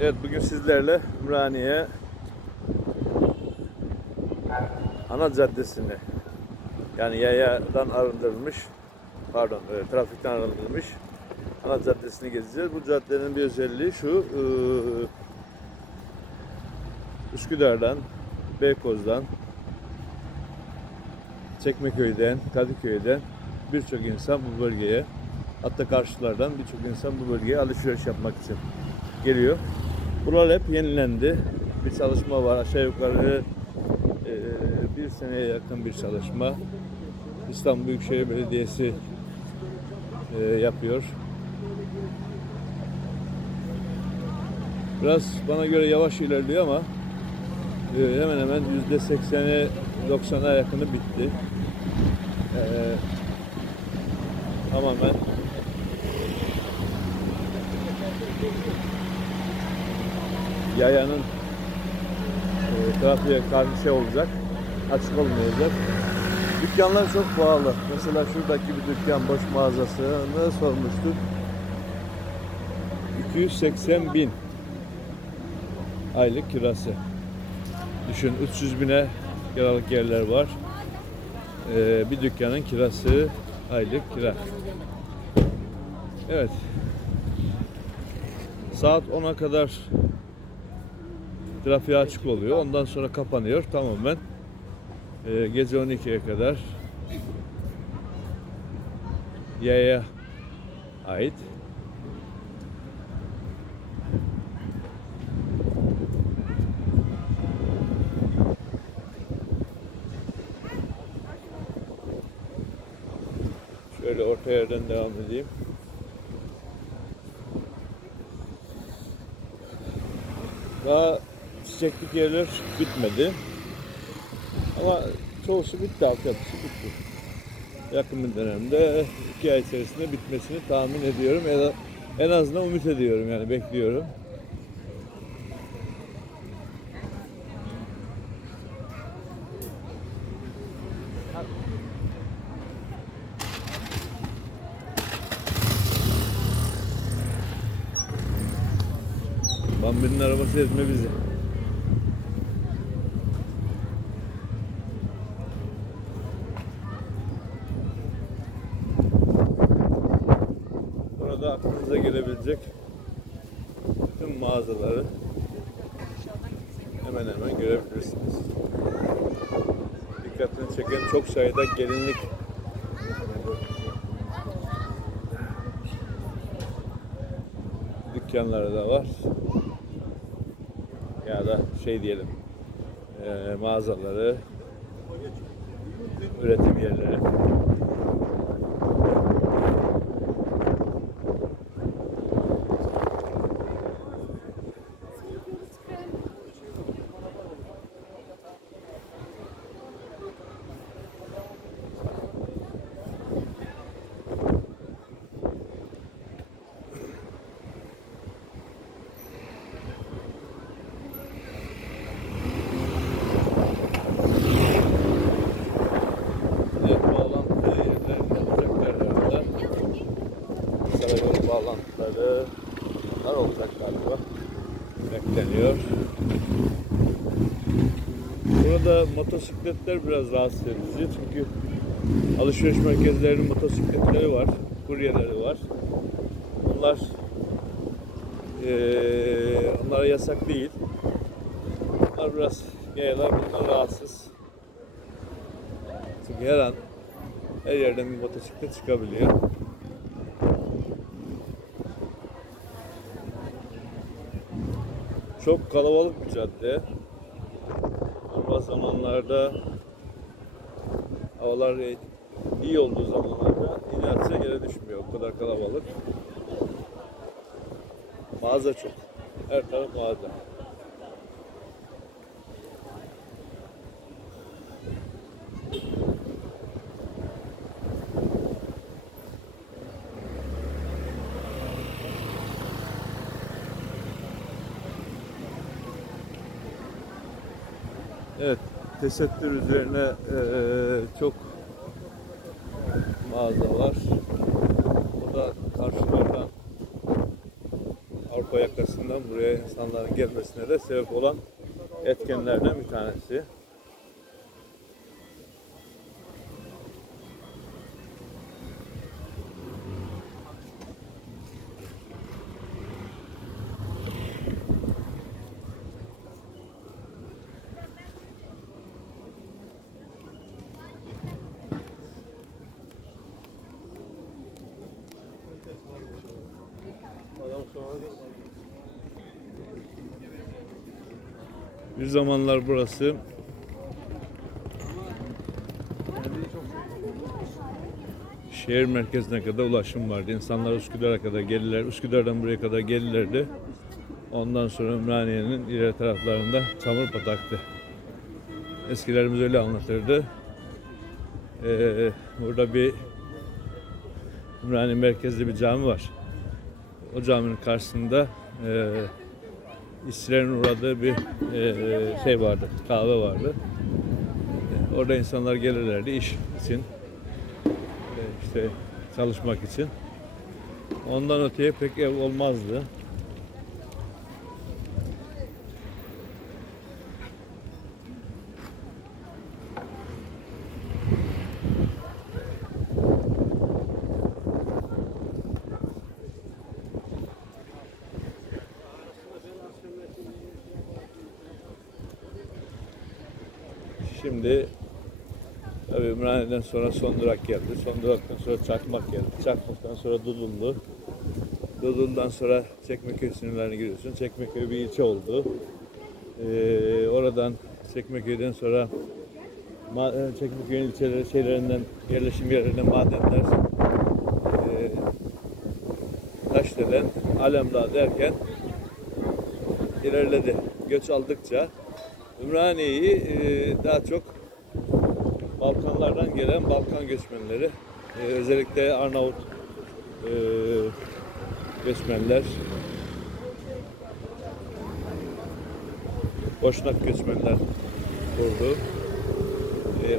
Evet bugün sizlerle Ümraniye ana caddesini yani yayadan arındırılmış pardon e, trafikten arındırılmış ana caddesini gezeceğiz. Bu caddenin bir özelliği şu e, Üsküdar'dan, Beykoz'dan, Çekmeköy'den, Kadıköy'den birçok insan bu bölgeye hatta karşılardan birçok insan bu bölgeye alışveriş yapmak için geliyor. Buralar hep yenilendi. Bir çalışma var aşağı yukarı e, bir seneye yakın bir çalışma. İstanbul Büyükşehir Belediyesi e, yapıyor. Biraz bana göre yavaş ilerliyor ama e, hemen hemen yüzde sekseni 90'a yakını bitti. E, tamamen yayanın e, trafiğe karşı olacak, açık olmayacak. Dükkanlar çok pahalı. Mesela şuradaki bir dükkan boş mağazasını sormuştuk. 280 bin aylık kirası. Düşün 300 bine kiralık yerler var. Ee, bir dükkanın kirası aylık kira. Evet. Saat 10'a kadar trafiğe açık oluyor. Ondan sonra kapanıyor tamamen. Ee, gece 12'ye kadar yaya ait. Şöyle orta yerden devam edeyim. Daha çiçeklik yerler bitmedi. Ama çoğusu bitti, altyapısı bitti. Yakın bir dönemde iki ay içerisinde bitmesini tahmin ediyorum. Ya da en azından umut ediyorum yani bekliyorum. Bambi'nin arabası ezme bizi. Burada aklınıza gelebilecek bütün mağazaları hemen hemen görebilirsiniz. Dikkatini çeken çok sayıda gelinlik dükkanları da var. Ya da şey diyelim eee, mağazaları, üretim yerleri. Evet, bağlantı yerlerinde olacaklar herhalde. Karayolu bağlantıları bunlar olacak galiba. Bekleniyor. Burada motosikletler biraz rahatsız edici çünkü alışveriş merkezlerinin motosikletleri var, kuryeleri var. Bunlar eee onlara yasak değil. Bunlar biraz yayalar bundan rahatsız. Çünkü her an her yerden bir motosiklet çıkabiliyor. Çok kalabalık bir cadde. Zamanlarda havalar iyi olduğu zamanlarda inerse yere düşmüyor. O kadar kalabalık. Mağaza çok. Her taraf mağaza. Tesettür üzerine eee, çok mağaza var. O da karşılardan Avrupa yakasından buraya insanların gelmesine de sebep olan etkenlerden bir tanesi. Bir zamanlar burası şehir merkezine kadar ulaşım vardı. İnsanlar Üsküdar'a kadar gelirler. Üsküdar'dan buraya kadar gelirlerdi. Ondan sonra Ümraniye'nin ileri taraflarında çamur bataktı. Eskilerimiz öyle anlatırdı. Ee, burada bir Ümraniye merkezli bir cami var. O caminin karşısında e, işçilerin uğradığı bir e, şey vardı, kahve vardı. Orada insanlar gelirlerdi iş için, e, işte çalışmak için. Ondan öteye pek ev olmazdı. Şimdi tabii Ümraniye'den sonra son durak geldi. Son duraktan sonra Çakmak geldi. Çakmak'tan sonra Dudullu. Dudullu'dan sonra Çekmeköy sınırlarına giriyorsun. Çekmeköy bir ilçe oldu. Ee, oradan Çekmeköy'den sonra e, Çekmeköy'ün ilçeleri şeylerinden yerleşim yerlerine madenler e, Taşdelen, Alemdağ derken ilerledi. Göç aldıkça Ümraniye'yi e, daha çok Balkanlardan gelen Balkan göçmenleri, e, özellikle Arnavut e, göçmenler, Boşnak göçmenler kurdu.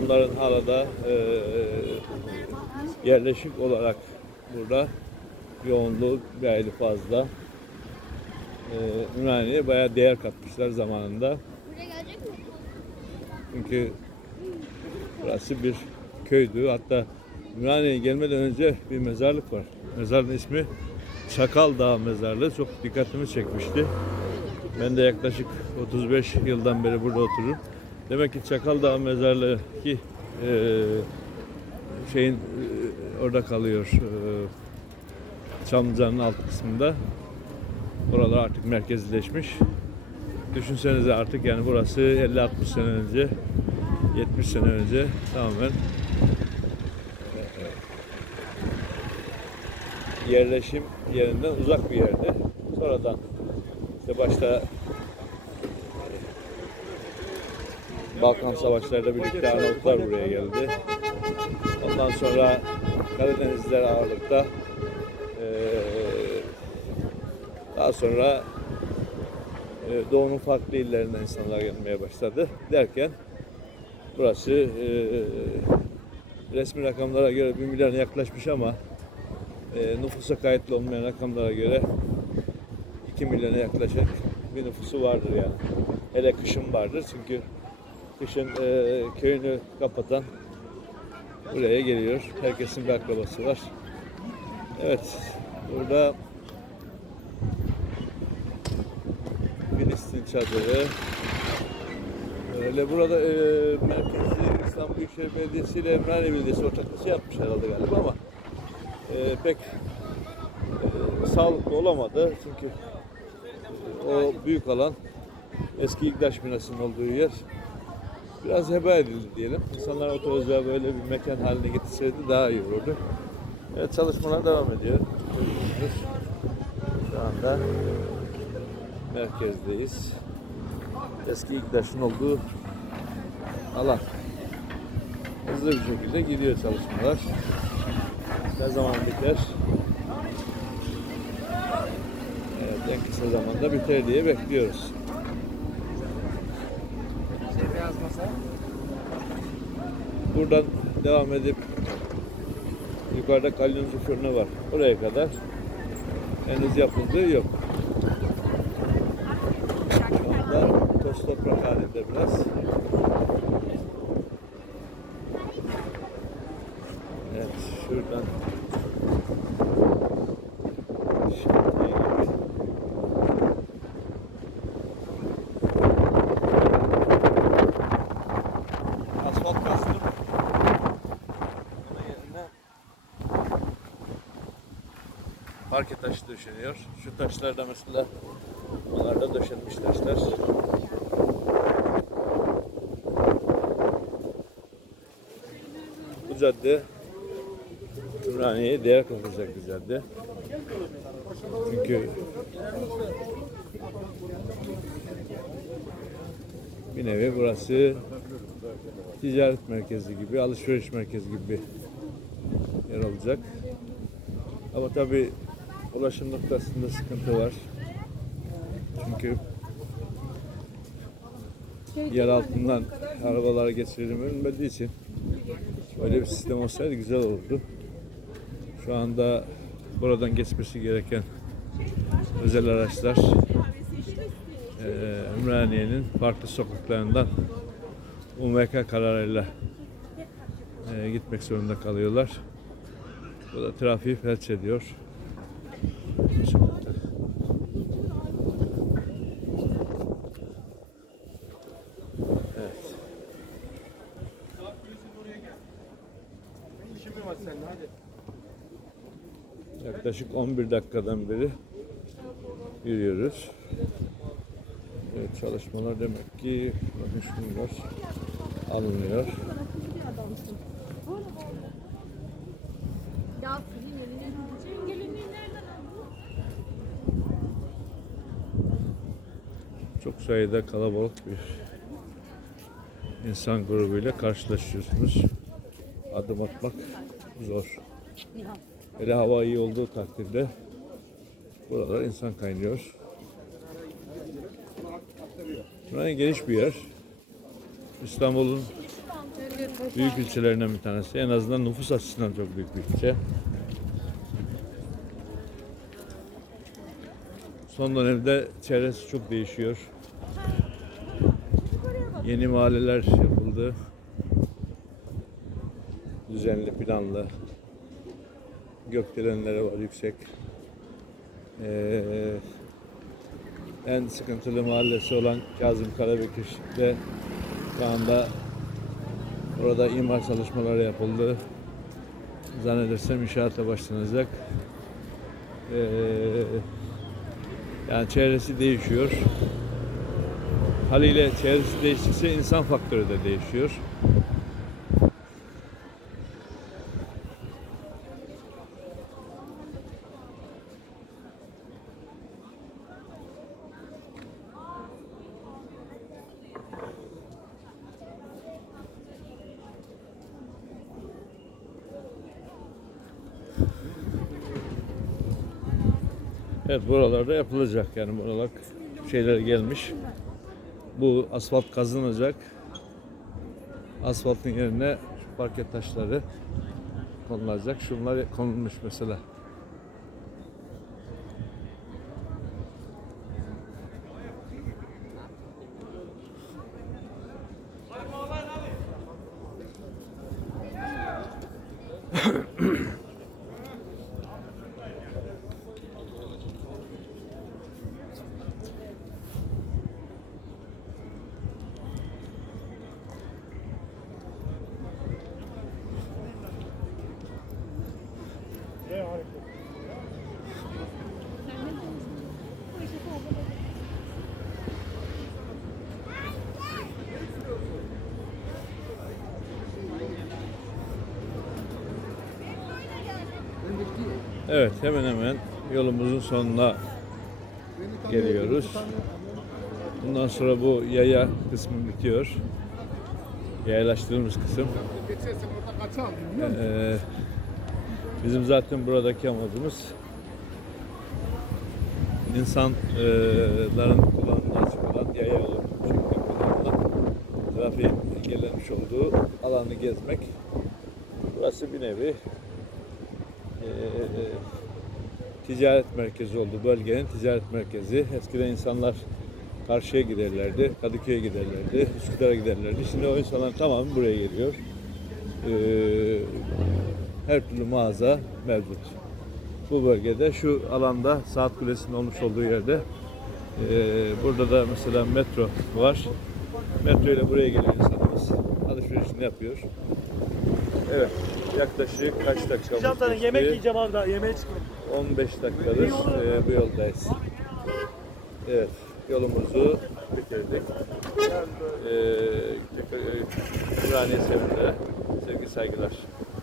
Onların hala da yerleşik olarak burada yoğunluğu bir fazla. E, Ümraniye'ye bayağı değer katmışlar zamanında. Çünkü burası bir köydü. Hatta Ümraniye'ye gelmeden önce bir mezarlık var. Mezarın ismi Çakal Dağı Mezarlığı. Çok dikkatimi çekmişti. Ben de yaklaşık 35 yıldan beri burada otururum. Demek ki Çakal Dağı Mezarlığı ki e, şeyin e, orada kalıyor. E, Çamlıca'nın alt kısmında. Oralar artık merkezleşmiş. Düşünsenize artık yani burası 50-60 sene önce 70 sene önce tamamen yerleşim yerinden uzak bir yerde. Sonradan işte başta Balkan Savaşları'yla birlikte Arnavutlar buraya geldi. Ondan sonra Karadenizliler ağırlıkta daha sonra Doğu'nun farklı illerinden insanlar gelmeye başladı derken burası e, resmi rakamlara göre 1 milyona yaklaşmış ama e, nüfusa kayıtlı olmayan rakamlara göre 2 milyona yaklaşık bir nüfusu vardır yani. Hele kışın vardır çünkü kışın e, köyünü kapatan buraya geliyor. Herkesin bir akrabası var. Evet, burada çadırı. Öyle burada e, merkezi İstanbul Büyükşehir Belediyesi ile Emraniye Belediyesi ortaklığı yapmış herhalde galiba ama e, pek e, sağlıklı olamadı çünkü o büyük alan eski İktaş binasının olduğu yer biraz heba edildi diyelim. İnsanlar otobüsler böyle bir mekan haline getirseydi daha iyi olurdu. Evet çalışmalar devam ediyor. Şu anda merkezdeyiz. Eski İktaş'ın olduğu alan. Hızlı bir şekilde gidiyor çalışmalar. Ne zaman biter? Evet, en kısa zamanda biter diye bekliyoruz. Buradan devam edip yukarıda kalyoncu fırını var. Oraya kadar henüz yapıldığı yok. Toz toprak halinde biraz. Evet şuradan. Asfalt kastım. Bunun parke taşı döşeniyor. Şu taşlar da mesela bunlar da döşenmiş taşlar. Cadde Ümraniye'ye değer katacak bir cadde. Çünkü bir nevi burası ticaret merkezi gibi, alışveriş merkezi gibi yer olacak. Ama tabi ulaşım noktasında sıkıntı var. Çünkü yer altından arabalar geçirilmediği için öyle bir sistem olsaydı güzel olurdu. Şu anda buradan geçmesi gereken özel araçlar eee Ümraniye'nin farklı sokaklarından UMK kararıyla eee, gitmek zorunda kalıyorlar. Bu da trafiği felç ediyor. Yaklaşık 11 dakikadan beri yürüyoruz. Evet, çalışmalar demek ki bakın alınıyor. Çok sayıda kalabalık bir insan grubuyla karşılaşıyorsunuz. Adım atmak zor. Hele hava iyi olduğu takdirde buralar insan kaynıyor. Burası geniş bir yer. İstanbul'un büyük ilçelerinden bir tanesi. En azından nüfus açısından çok büyük bir ilçe. Son dönemde çevresi çok değişiyor. Yeni mahalleler yapıldı. Düzenli, planlı. Gökdelenleri var yüksek. Ee, en sıkıntılı mahallesi olan Kazım Karabekir'de şu anda orada imar çalışmaları yapıldı. Zannedersem inşaata başlanacak. Ee, yani çevresi değişiyor. Haliyle çevresi değiştikçe insan faktörü de değişiyor. Evet buralarda yapılacak yani buralar şeyler gelmiş. Bu asfalt kazınacak. Asfaltın yerine parke taşları konulacak. Şunlar konulmuş mesela. Evet hemen hemen yolumuzun sonuna geliyoruz. Bundan sonra bu yaya kısmı bitiyor. Yayalaştığımız kısım. Ee, bizim zaten buradaki amacımız insanların kullanımına açık olan yaya yolu trafiğin engellenmiş olduğu alanı gezmek. Burası bir nevi eee, ticaret merkezi oldu. Bölgenin ticaret merkezi. Eskiden insanlar karşıya giderlerdi, Kadıköy'e giderlerdi, Üsküdar'a giderlerdi. Şimdi o insanların tamamı buraya geliyor. Ee, her türlü mağaza mevcut. Bu bölgede şu alanda Saat Kulesi'nin olmuş olduğu yerde ee, burada da mesela metro var. Metro ile buraya geliyor insanımız. Alışverişini yapıyor. Evet. Yaklaşık kaç dakika Çıkacağım yemek yiyeceğim abi daha yemeğe çıkıyorum. 15 dakikadır e, bu yoldayız. Evet, yolumuzu bitirdik. E, tekrar e, Ümraniye Sevindi'ne sevgi saygılar.